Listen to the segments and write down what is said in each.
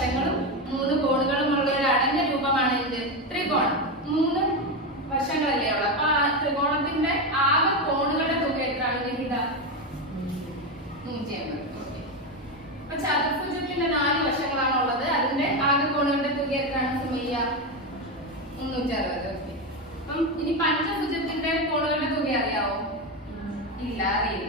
വശങ്ങളും 3 കോണുകളും ഉള്ള ഒരു അടഞ്ഞ രൂപമാണ് എന്ത്? ത്രികോണം. 3 വശങ്ങളല്ലേ ഉള്ളത്. അപ്പൊ ആ ത്രികോണത്തിന്റെ ആകെ കോണുകളുടെ തുക എത്രയാണ് നിഹിത? 180. അപ്പൊ ചതുർഭുജത്തിന്റെ 4 വശങ്ങളാണ് ഉള്ളത്. അതിന്റെ ആകെ കോണുകളുടെ തുക എത്രയാണ് സുമയ്യ? 360. അപ്പം ഇനി പഞ്ചഭുജത്തിന്റെ കോണുകളുടെ തുക അറിയാവോ? ഇല്ല, അറിയില്ല.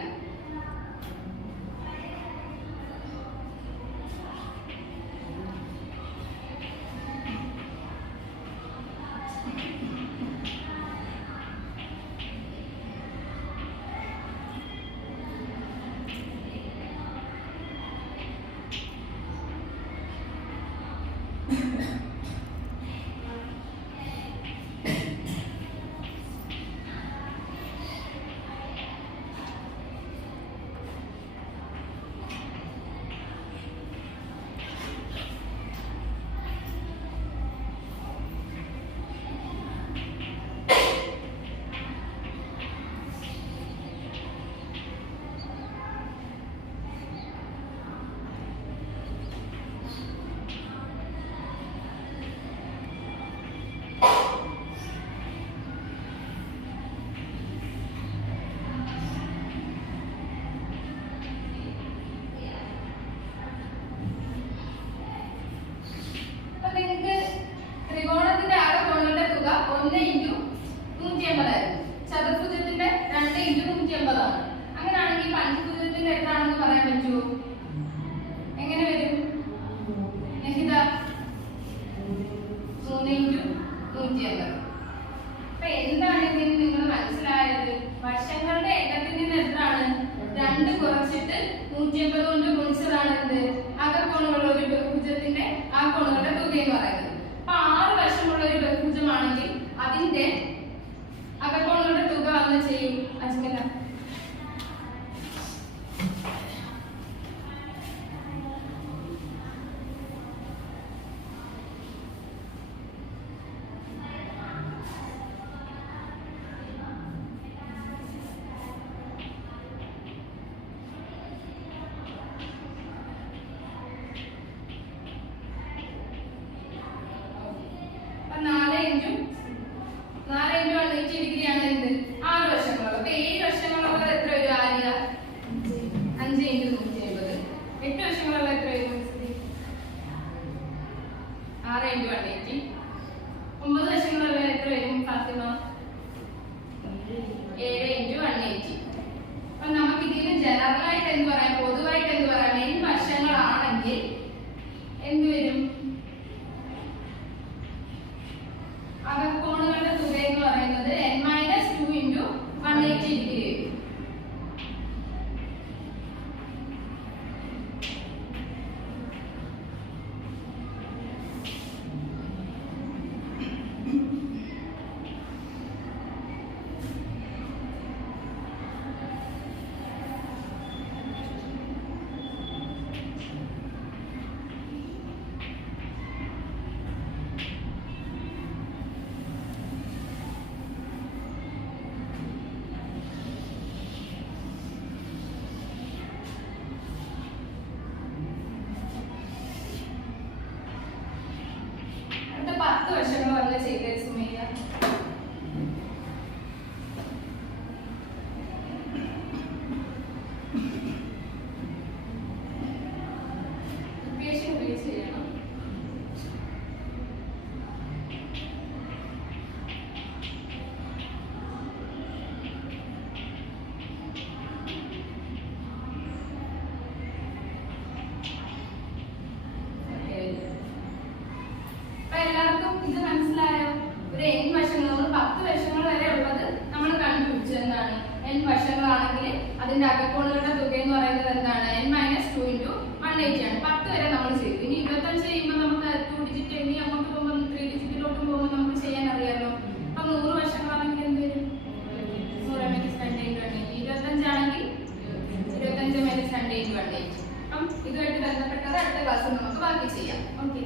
നിങ്ങൾക്ക് ത്രികോണത്തിന്റെ ആകെ കോണുകളുടെ തുക 1 × 180 ആയിരുന്നു. ചതുർഭുജത്തിന്റെ 2 × 180 ആണ്. അങ്ങനെയാണെങ്കിൽ പഞ്ചഭുജത്തിന്റെ എത്രയാണെന്ന് പറയാൻ പറ്റുമോ? എങ്ങനെ വരും നിഹിത? 3 × 180. അപ്പൊ എന്താണ് ഇതിന് നിങ്ങൾ മനസ്സിലായത്? വശങ്ങളുടെ എണ്ണത്തിൽ നിന്ന് എത്രയാണ്? 2 കുറച്ചിട്ട് 180 കൊണ്ട് ഗുണിച്ചതാണ് എന്ത്? ആകെ കോണുകളുള്ള ഒരു ബഹുഭുജത്തിന്റെ ആ കോണുകളുടെ തുക എന്ന് പറയുന്നത്. അപ്പൊ 6 വശമുള്ള ഒരു ബഹുഭുജമാണെങ്കിൽ അതിന്റെ അകക്കോണുകളുടെ തുക വന്ന് ചെയ്യും അജ്മല. ഡിഗ്രിയാണ് എന്ത്? 6 വശങ്ങളുള്ളത്. അപ്പൊ 7 വശങ്ങളുള്ളത് എത്ര വരും? ആര്യ 5 × 180. 8 വശങ്ങളുള്ള എത്ര വരും? 6 × 180. 9 വശങ്ങളുള്ള എത്ര വരും ഫാത്തിമ? 7 × 180. അപ്പൊ നമുക്ക് ഇതിന് ജനറൽ ആയിട്ട് എന്ത് പറയാം? പൊതുവായിട്ട് എന്ത് പറയാം? n വശങ്ങളാണെങ്കിൽ എന്ത് വരും? അകക്കോണുകളുടെ തുക എന്ന് പറയുന്നത് n - 2 × 180 ഡിഗ്രി വരും. അടുത്ത 10 വശങ്ങൾ വന്ന് ചെയ്തേ സുമയ്യ. ഇക്വേഷൻ ഉപയോഗിച്ച് ചെയ്യണം. എല്ലാവർക്കും ഇത് മനസ്സിലായോ? ഒരു n വശങ്ങൾ 10 വശങ്ങൾ വരെ ഉള്ളത് നമ്മൾ കണ്ടുപിടിച്ചു. എന്താണ് n വശങ്ങളാണെങ്കിൽ അതിന്റെ അകക്കോണുകളുടെ തുക എന്ന് പറയുന്നത് എന്താണ്? n - 2 × 180 ആണ്. 10 വരെ നമ്മൾ ചെയ്തു. ഇനി 25 ചെയ്യുമ്പോൾ നമുക്ക് 2 ഡിജിറ്റ് ഇനി അങ്ങോട്ട് പോകുമ്പോൾ 3 ഡിജിറ്റിലോട്ട് പോകുമ്പോൾ നമുക്ക് ചെയ്യാൻ അറിയാമല്ലോ. അപ്പൊ 100 വശങ്ങളാണെങ്കിൽ എന്ത് വരും? 100 - 2 × 180. 25 ആണെങ്കിൽ 25 - 2 × 180. അപ്പം ഇതുമായിട്ട് ബന്ധപ്പെട്ടത് അടുത്ത ക്ലാസ്സിൽ നമുക്ക് ബാക്കി ചെയ്യാം. ഓക്കെ.